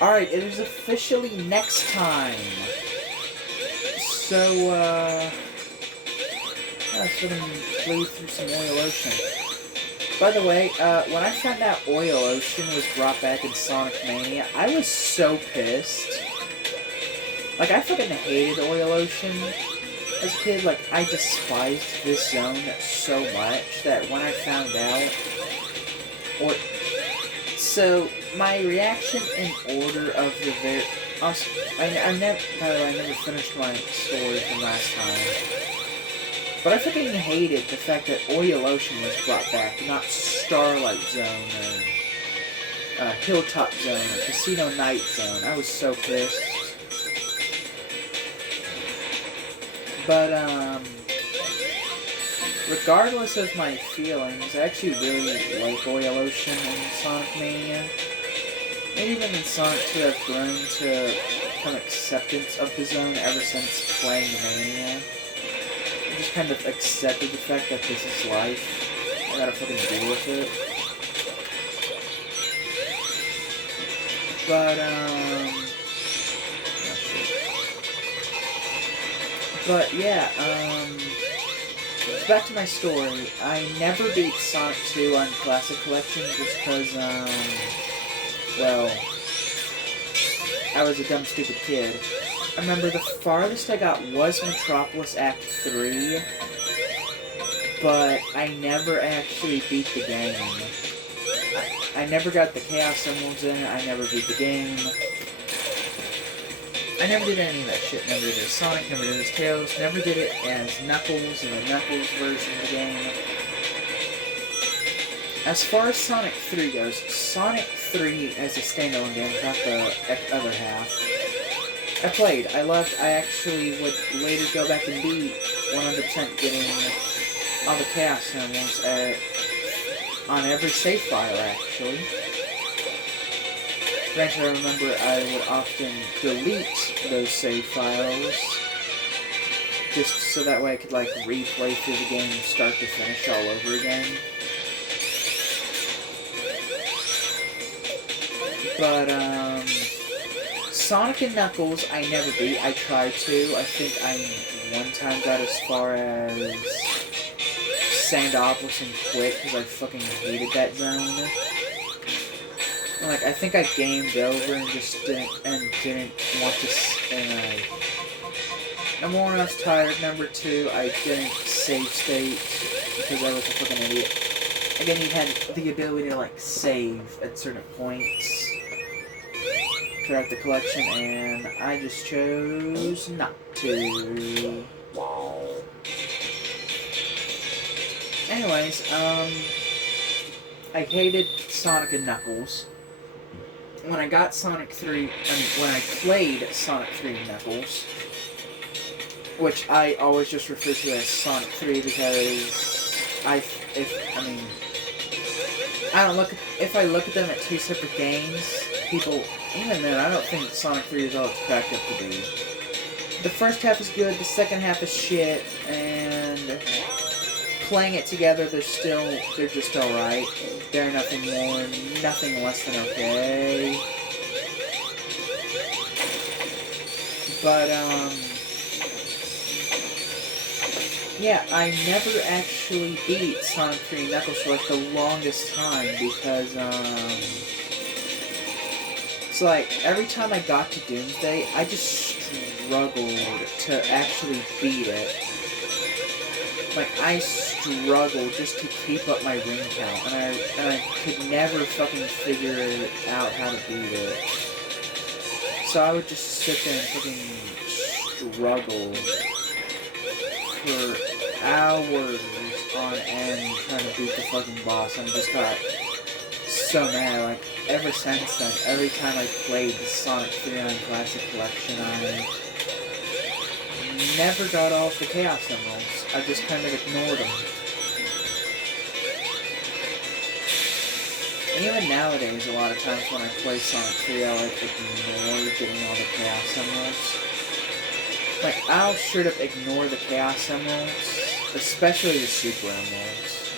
Alright, it is officially next time. So, let's go and play through some Oil Ocean. By the way, when I found out Oil Ocean was brought back in Sonic Mania, I was so pissed. Like, I fucking hated Oil Ocean as a kid. Like, I despised this zone so much that when I found out... So, my reaction in order of the very... I never... By the way, I never finished my story from last time. But I fucking hated the fact that Oil Ocean was brought back, not Starlight Zone or Hilltop Zone or Casino Night Zone. I was so pissed. But, regardless of my feelings, I actually really like Oil Ocean in Sonic Mania. And even in Sonic 2, I've grown to become acceptance of the zone ever since playing Mania. I just kind of accepted the fact that this is life. I gotta fucking deal with it. But, yeah, back to my story. I never beat Sonic 2 on Classic Collection just because, well, I was a dumb, stupid kid. I remember the farthest I got was Metropolis Act 3, but I never actually beat the game. I never got the Chaos Emeralds in it, I never beat the game. I never did any of that shit. Never did it as Sonic, never did it as Tails, never did it as Knuckles in the Knuckles version of the game. As far as Sonic 3 goes, Sonic 3 as a standalone game without the other half, I played, I loved, I actually would later go back and beat 100% getting all the Chaos Emeralds on every save file, actually. Granted, I remember I would often delete those save files, just so that way I could, like, replay through the game from start to finish all over again. But, Sonic and Knuckles, I never beat. I tried to. I think I one time got as far as Sandopolis and quit because I fucking hated that zone. Like, I think I gamed over and just didn't want to, number one, I was tired. Number two, I didn't save state because I was a fucking idiot. Again, you had the ability to, like, save at certain points throughout the collection, and I just chose not to. Anyways, I hated Sonic and Knuckles. When I got Sonic 3, when I played Sonic 3 and Knuckles, which I always just refer to as Sonic 3 because if I look at them at two separate games, people, even then, I don't think Sonic 3 is all it's cracked up to be. The first half is good, the second half is shit, and playing it together, they're just alright. They're nothing more, nothing less than okay. But, yeah, I never actually beat Sonic 3 and Knuckles for, like, the longest time, because, it's like, every time I got to Doomsday, I just struggled to actually beat it. Like, I struggled just to keep up my ring count, and I could never fucking figure out how to beat it. So I would just sit there and fucking struggle for hours on end trying to beat the fucking boss, and I just got so mad. Like, ever since then, every time I played the Sonic 3 on Classic Collection, I never got all of the Chaos Emeralds. I just kind of ignored them. And even nowadays, a lot of times when I play Sonic 3, I like ignore getting all the Chaos Emeralds. Like, I'll straight up ignore the Chaos Emeralds, especially the Super Emeralds.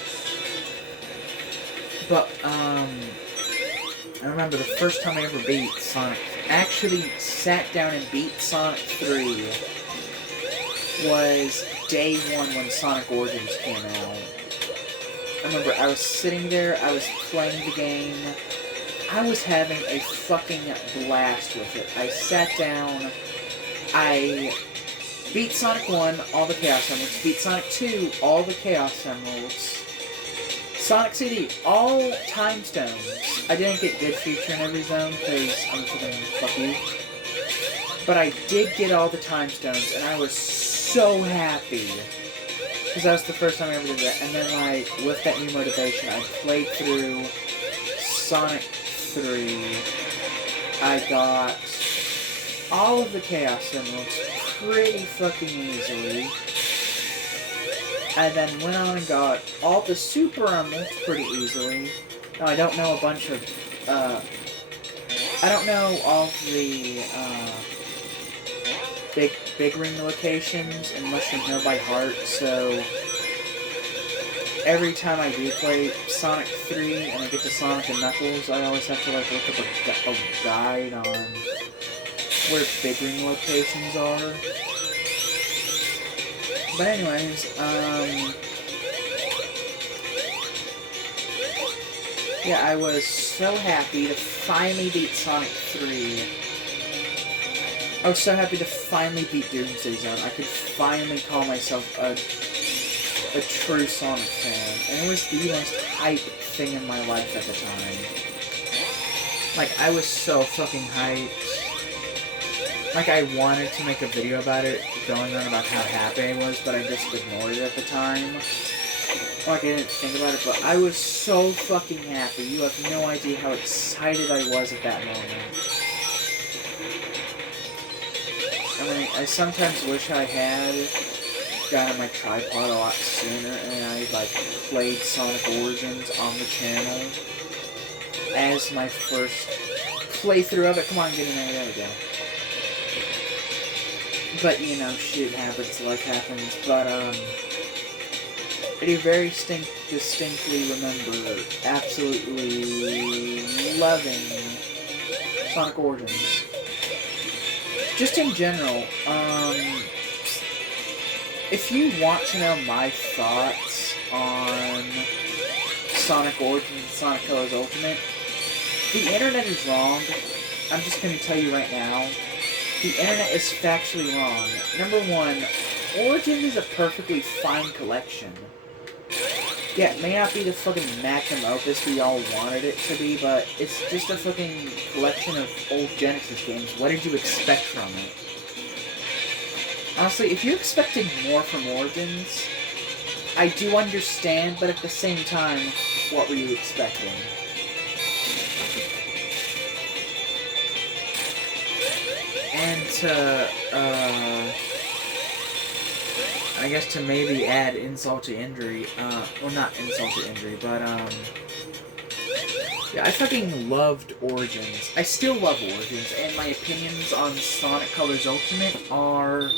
But, I remember the first time I ever beat Sonic, actually sat down and beat Sonic 3 was day one when Sonic Origins came out. I remember I was sitting there, I was playing the game, I was having a fucking blast with it. I sat down, I beat Sonic 1, all the Chaos Emeralds, beat Sonic 2, all the Chaos Emeralds, Sonic CD, all Time Stones. I didn't get Good Future in every zone, because I'm fucking fuck you. But I did get all the Time Stones, and I was so happy. Because that was the first time I ever did that. And then, like, with that new motivation, I played through Sonic 3. I got all of the Chaos Emeralds pretty fucking easily. I then went on and got all the Super Emeralds pretty easily. Now, I don't know a bunch of, I don't know all the, big ring locations in Mushroom Hill by heart, so every time I do play Sonic 3 and I get to Sonic and Knuckles, I always have to like look up a guide on where big ring locations are. But anyways, yeah, I was so happy to finally beat Sonic 3. I was so happy to finally beat Doomsday Zone. I could finally call myself a true Sonic fan. And it was the most hype thing in my life at the time. Like, I was so fucking hyped. Like, I wanted to make a video about it, going on about how happy I was, but I just ignored it at the time. Like, I didn't think about it, but I was so fucking happy. You have no idea how excited I was at that moment. I mean, I sometimes wish I had gotten my tripod a lot sooner and I, like, played Sonic Origins on the channel as my first playthrough of it. Come on, get in there, there we go. But, you know, shit happens, life happens, but, I do very distinctly remember absolutely loving Sonic Origins. Just in general, if you want to know my thoughts on Sonic Origins and Sonic Colors Ultimate, the internet is wrong. I'm just going to tell you right now. The internet is factually wrong. Number one, Origins is a perfectly fine collection. Yeah, it may not be the fucking magnum opus we all wanted it to be, but it's just a fucking collection of old Genesis games. What did you expect from it? Honestly, if you expected more from Origins, I do understand, but at the same time, what were you expecting? And to, I guess to maybe add insult to injury, well, not insult to injury, but, yeah, I fucking loved Origins. I still love Origins, and my opinions on Sonic Colors Ultimate are...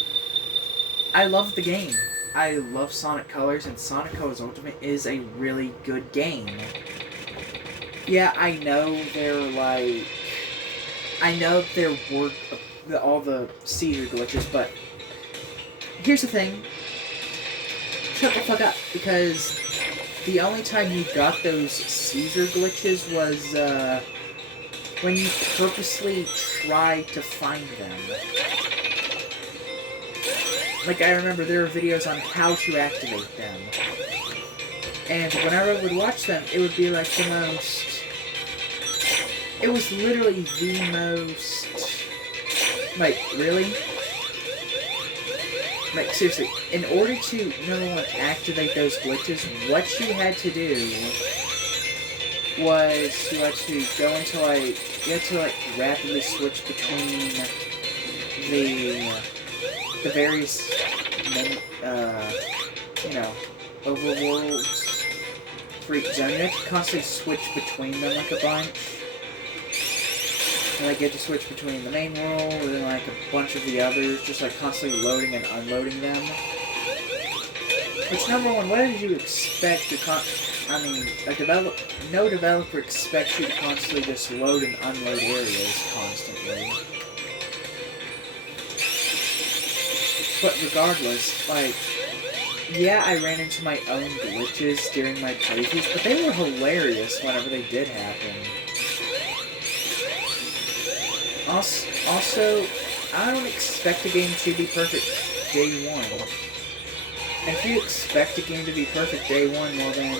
I love the game. I love Sonic Colors, and Sonic Colors Ultimate is a really good game. Yeah, I know there were all the seizure glitches, but here's the thing. Shut the fuck up, because the only time you got those seizure glitches was when you purposely tried to find them. Like, I remember there were videos on how to activate them. And whenever I would watch them, it would be like the most... It was literally the most... Like, really? Like, seriously, in order to, number one, activate those glitches, what you had to do was you had to go into, like, you had to, like, rapidly switch between the various, you know, overworlds for each zone. You had to constantly switch between them, like, a bunch. And, like, you had to switch between the main world and then, like, a bunch of the others, just, like, constantly loading and unloading them. Which, number one, what did you expect to I mean, no developer expects you to constantly just load and unload areas constantly. But regardless, like, yeah, I ran into my own glitches during my playthroughs, but they were hilarious whenever they did happen. Also, I don't expect a game to be perfect day one. And if you expect a game to be perfect day one, well then,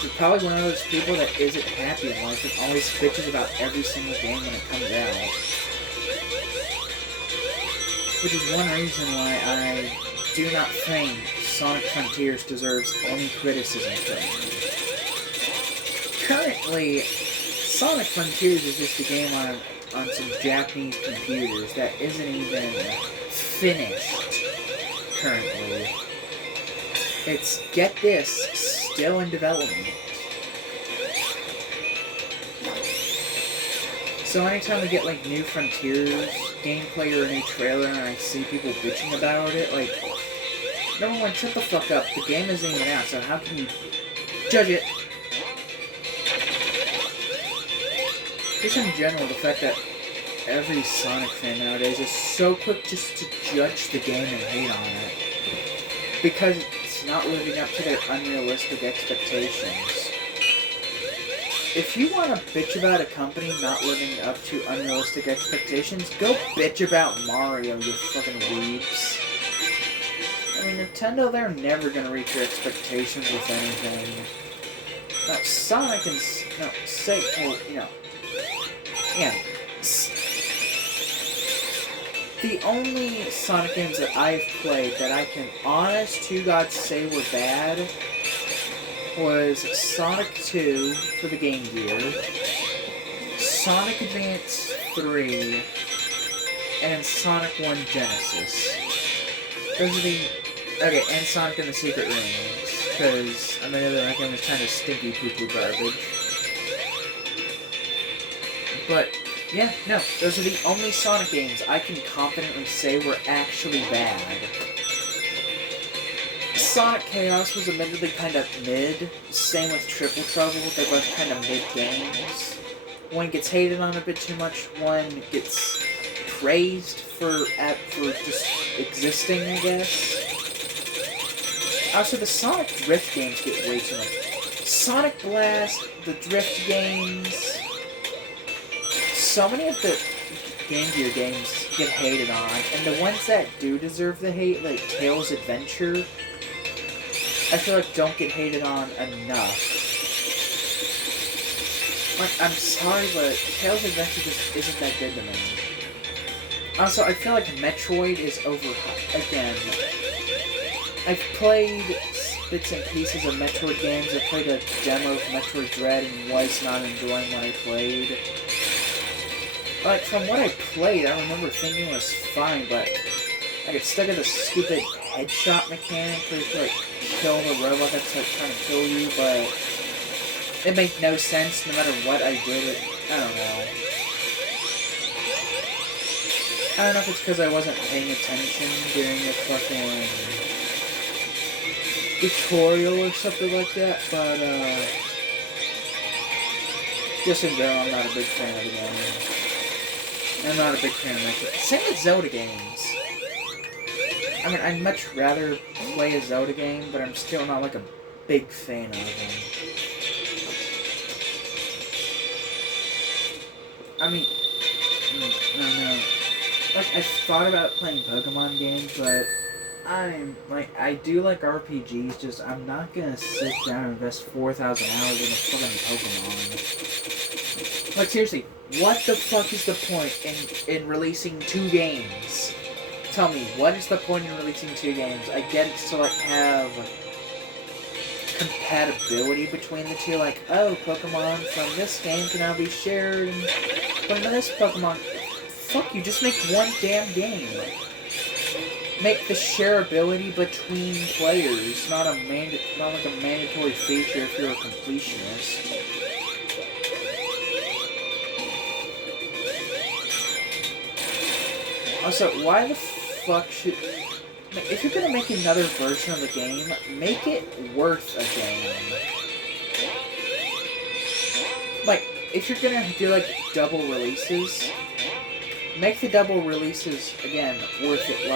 you're probably one of those people that isn't happy in life and always bitches about every single game when it comes out. Which is one reason why I do not think Sonic Frontiers deserves any criticism from me. Currently, Sonic Frontiers is just a game on some Japanese computers that isn't even finished currently. It's, get this, still in development. So anytime we get like new Frontiers gameplay or a new trailer and I see people bitching about it, like, number one, shut the fuck up. The game isn't even out, so how can you judge it? Just in general, the fact that every Sonic fan nowadays is so quick just to judge the game and hate on it. Because it's not living up to their unrealistic expectations. If you want to bitch about a company not living up to unrealistic expectations, go bitch about Mario, you fucking weebs. I mean, Nintendo, they're never gonna reach your expectations with anything. Now, Sonic and... No, say... Well, you know... Yeah. The only Sonic games that I've played that I can honest to God say were bad was Sonic 2 for the Game Gear, Sonic Advance 3, and Sonic 1 Genesis. Those are the... Okay, and Sonic and the Secret Rings, because I mean, that game was kind of stinky poo-poo garbage. But, yeah, no, those are the only Sonic games I can confidently say were actually bad. Sonic Chaos was admittedly kind of mid. Same with Triple Trouble, they're both kind of mid games. One gets hated on a bit too much, one gets praised for just existing, I guess. Also, the Sonic Drift games get way too much. Sonic Blast, the Drift games... So many of the Game Gear games get hated on, and the ones that do deserve the hate, like Tails Adventure, I feel like don't get hated on enough. Like, I'm sorry, but Tails Adventure just isn't that good to me. Also, I feel like Metroid is overhyped. Again, I've played bits and pieces of Metroid games. I played a demo of Metroid Dread and was not enjoying what I played. Like, from what I played, I remember thinking it was fine, but I got stuck at the stupid headshot mechanic where you could, like, kill the robot that's, like, trying to kill you, but it made no sense no matter what I did. I don't know. I don't know if it's because I wasn't paying attention during the fucking tutorial or something like that, but, just in general, I'm not a big fan of the game. I'm not a big fan of Metroid. Same with Zelda games. I mean, I'd much rather play a Zelda game, but I'm still not, like, a big fan of them. I mean, I don't know. Like, I've thought about playing Pokemon games, but I do like RPGs, just I'm not gonna sit down and invest 4,000 hours in a fucking Pokemon. Like, seriously, what the fuck is the point in releasing 2 games? Tell me, what is the point in releasing 2 games? I get it to, like, have compatibility between the two, like, oh, Pokemon from this game can now be shared, and from this Pokemon... Fuck you, just make one damn game. Make the shareability between players, not like a mandatory feature if you're a completionist. Also, why the fuck should... If you're gonna make another version of the game, make it worth a game. like, if you're gonna do, like, double releases, make the double releases, again, worth it,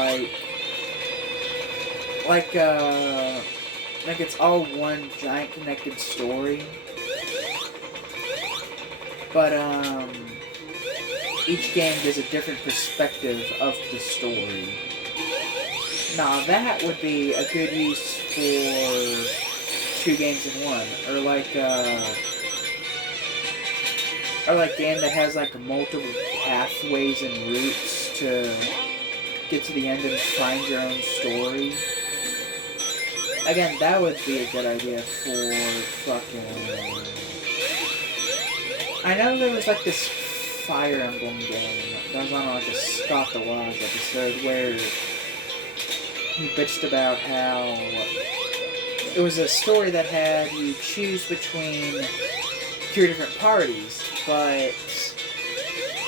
like it's all one giant connected story. But, each game gives a different perspective of the story. Now, that would be a good use for 2 games in one. Or like game that has like multiple pathways and routes to get to the end and find your own story. Again, that would be a good idea for fucking... I know there was like this Fire Emblem game that was on like a Scott the Wise episode where he bitched about how it was a story that had you choose between 2 different parties, but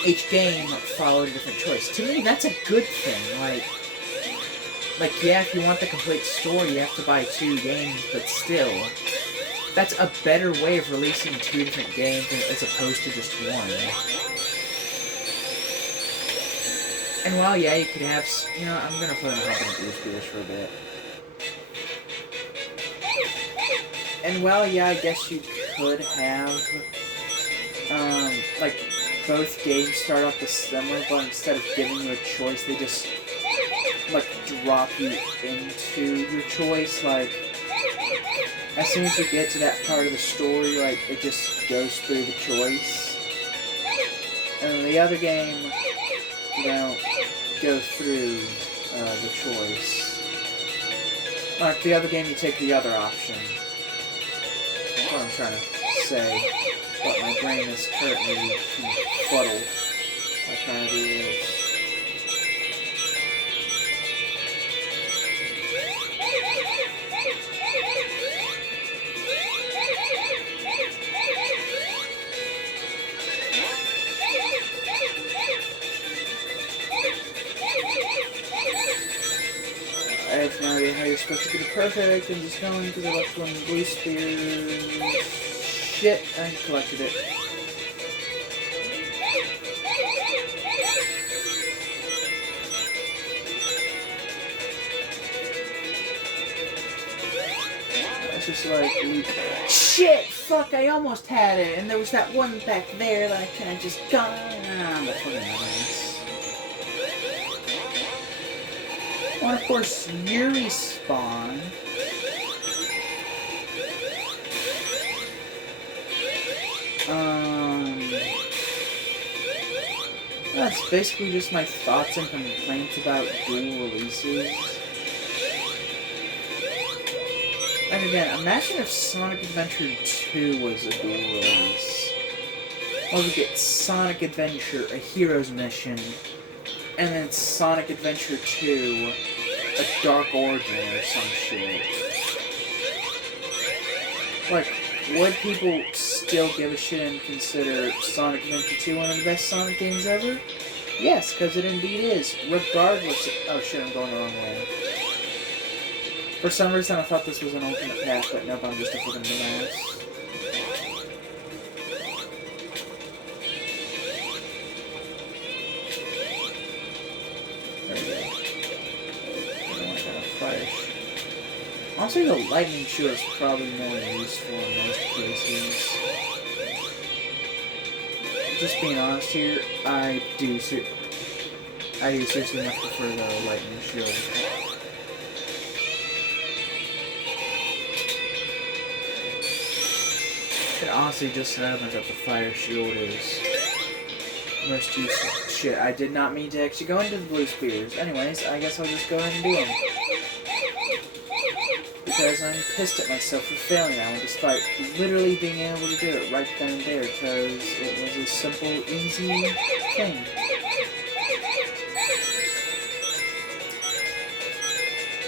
each game followed a different choice. To me, that's a good thing. Like, yeah, if you want the complete story, you have to buy 2 games, but still, that's a better way of releasing 2 different games as opposed to just one. And while, yeah, you could have, you know, I'm gonna put in hop in Blue Spears for a bit. And while, yeah, I guess you could have, like, both games start off the similar, but instead of giving you a choice, they just, like, drop you into your choice. Like, as soon as you get to that part of the story, like, it just goes through the choice. And then the other game, you don't go through the choice. Like, the other game, you take the other option. That's what I'm trying to say. But my brain is currently befuddled. Like how it is. I have no idea how you're supposed to get it perfect. I'm just going because I left one Blue Spears. Shit, I collected it. It's just like, shit, fuck, I almost had it, and there was that one back there that I kinda just got. I'm a fucking ass. Well, of course, Yuri spawned. That's basically just my thoughts and complaints about dual releases. And again, imagine if Sonic Adventure 2 was a dual release. Well, we get Sonic Adventure, a Hero's Mission, and then Sonic Adventure 2, a Dark Origin or some shit. Like, would people still give a shit and consider Sonic Adventure 2 one of the best Sonic games ever? Yes, because it indeed is, regardless of... Oh shit, I'm going the wrong way. For some reason I thought this was an alternate path, but nope, I'm just a fucking dumbass. There we go. I don't want to fire. Honestly, the lightning shield is probably more useful in most cases. Just being honest here, I do seriously much prefer the lightning shield. It honestly just so happens that the fire shield is most useful. Shit, I did not mean to actually go into the Blue Spears. Anyways, I guess I'll just go ahead and do them. Because I'm pissed at myself for failing that one, despite literally being able to do it right then and there, because it was a simple, easy thing.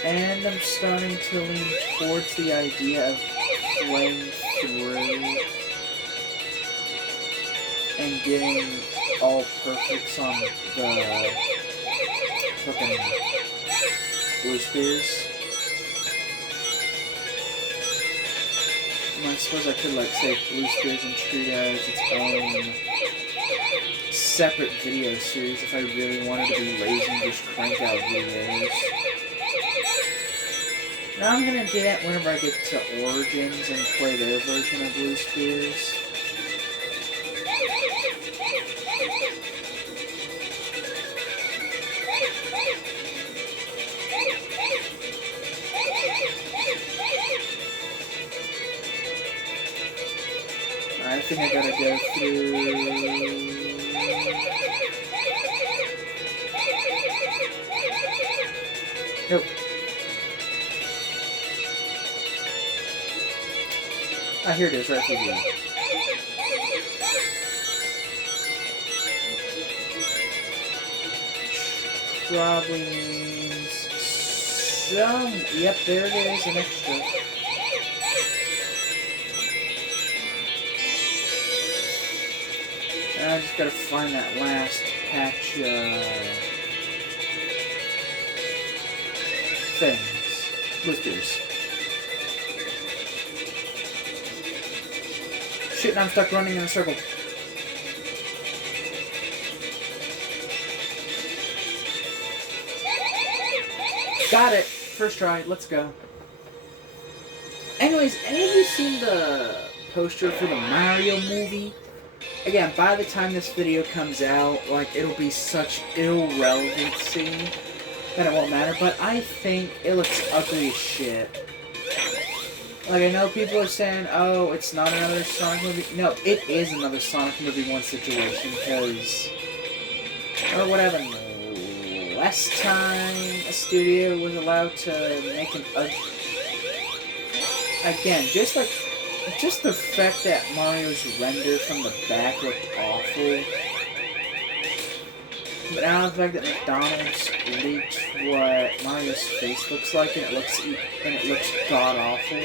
And I'm starting to lean towards the idea of playing through and getting all perfects on the fucking Blue Spears. I suppose I could, like, say Blue Spears and treat it as its own separate video series if I really wanted to be lazy and just crank out videos. Now I'm gonna do that whenever I get to Origins and play their version of Blue Spears. I think I gotta go through... Nope. Ah, here it is, right through here. Probably means some... Yep, there it is, an extra. I just gotta find that last patch, things. Blisters. Shit, and I'm stuck running in a circle. Got it! First try, let's go. Anyways, any of you seen the poster for the Mario movie? Again, by the time this video comes out, like, it'll be such irrelevancy that it won't matter, but I think it looks ugly as shit. Like, I know people are saying, oh, it's not another Sonic movie. No, it is another Sonic movie 1 situation, because... Or whatever, last time a studio was allowed to make an ugly... Again, just the fact that Mario's render from the back looked awful. But now the fact that McDonald's leaked what Mario's face looks like and it looks god awful.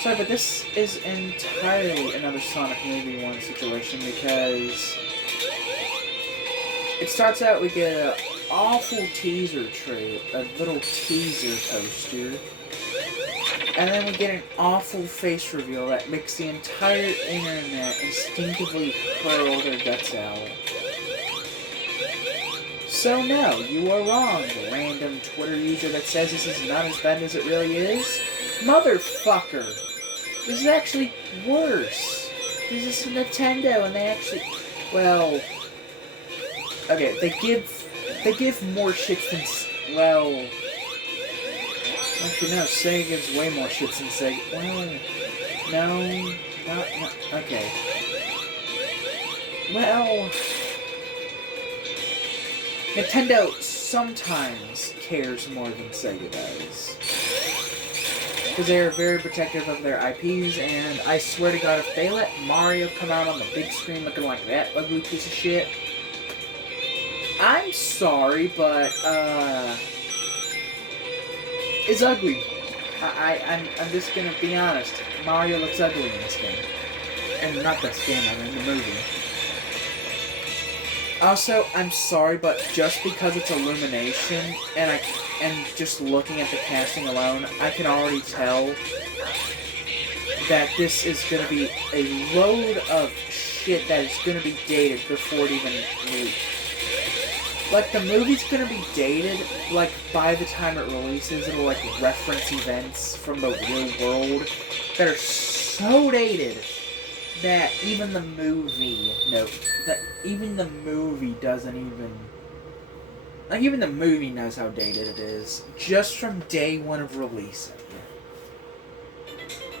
Sorry, but this is entirely another Sonic movie 1 situation because it starts out we get an awful teaser trait, a little teaser poster. And then we get an awful face reveal that makes the entire internet instinctively hurl their guts out. So no, you are wrong, the random Twitter user that says this is not as bad as it really is. Motherfucker! This is actually worse. This is Nintendo and they actually... Well... Okay, they give more shit than... Well... Actually, no, Sega gives way more shits than Sega. Well, no, not, okay. Well, Nintendo sometimes cares more than Sega does. Because they are very protective of their IPs, and I swear to God, if they let Mario come out on the big screen looking like that ugly piece of shit, I'm sorry, but, it's ugly. I'm just gonna be honest. Mario looks ugly in this game. And not this game, I mean the movie. Also, I'm sorry, but just because it's Illumination, and just looking at the casting alone, I can already tell that this is gonna be a load of shit that is gonna be dated before it even leaks. Like, the movie's gonna be dated, like, by the time it releases, it'll, like, reference events from the real world that are so dated that even the movie, doesn't even... Like, even the movie knows how dated it is, just from day one of releasing.